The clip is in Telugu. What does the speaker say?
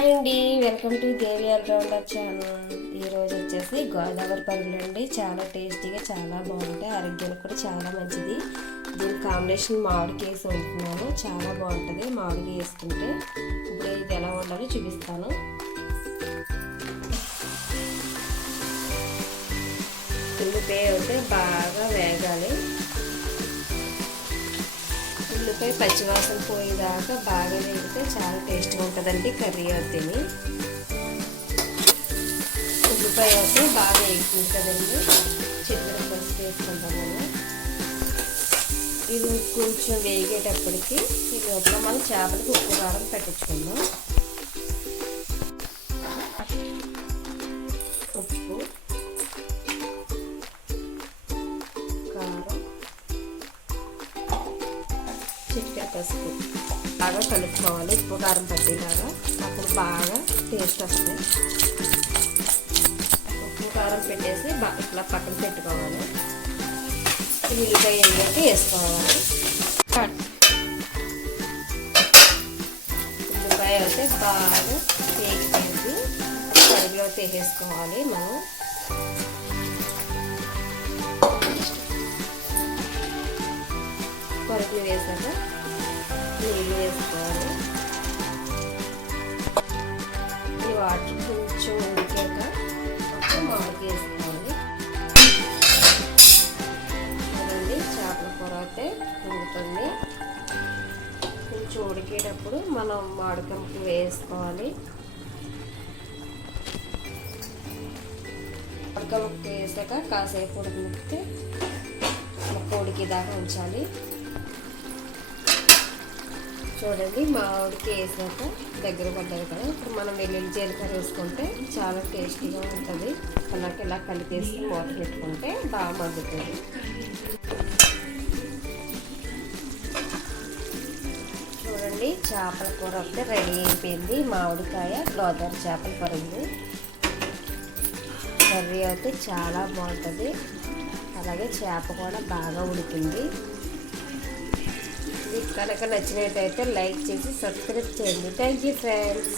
అండి. Welcome to Devi allrounder channel. ఈరోజు వచ్చేసి గోదావరి పనులు అండి. చాలా టేస్టీగా చాలా బాగుంటాయి. ఆరోగ్యానికి కూడా చాలా మంచిది. దీని కాంబినేషన్ మామిడికి వేసి వండుతున్నాను. చాలా బాగుంటుంది మామిడికి వేసుకుంటే. ఇప్పుడు ఇది ఎలా వండాలో చూపిస్తాను. ఉల్లిపాయ అయితే బాగా వేగాలి. ఉల్లిపాయ పచ్చివాసన పోయేదాకా బాగా వేగితే చాలా టేస్ట్గా ఉంటుందండి కర్రీ అవుతుంది ఉల్లిపాయ అయితే బాగా వేగుతుంది కదండి. చికెన్ పసుపు వేసుకుంటాము ఇది కొంచెం వేగేటప్పటికి ఈ లోపల మనం చేపలకి ఉప్పు కారం పెట్టించుకుందాం పసుపు బాగా కలుపుకోవాలి. ఉప్పు కారం పట్టేలాగా అప్పుడు బాగా టేస్ట్ వస్తుంది. ఉప్పు కారం పెట్టేసి ఇట్లా పక్కన పెట్టుకోవాలి. ఉల్లిపాయ వేయాలి వేసుకోవాలి ఉల్లిపాయ అయితే బాగా వేగిపోయింది. కడుగులో తీసేసుకోవాలి మనం. పరుపులు వేసాక నీళ్ళు వేసుకోవాలి ఈ వాటర్ కొంచెం ఉడికాక అప్పుడు మామిడికి వేసుకోవాలి చూడండి చేపల కూర అయితే ఉడుకుతుంది కొంచెం ఉడికేటప్పుడు మనం మామిడికంపు వేసుకోవాలి మామిడికంపు వేసాక కాసేపు ఉడకముక్కితే ముక్క దాకా ఉంచాలి చూడండి మా ఆవిడకి వేసాక దగ్గర పడ్డారు కదా. ఇప్పుడు మనం వెల్లుల్లి జీలకర్ర వేసుకుంటే చాలా టేస్టీగా ఉంటుంది. అలాగే ఇలా కలిపేసి మూత పెట్టుకుంటే బాగా మగ్గుతుంది. చూడండి చేపల కూర అయితే రెడీ అయిపోయింది. మామిడికాయ గోదావరి చేపల పరింది కర్రీ అయితే చాలా బాగుంటుంది. అలాగే చేప కూడా బాగా ఉడికింది. కనుక నచ్చినట్టయితే లైక్ చేసి సబ్స్క్రైబ్ చేయండి. Thank you friends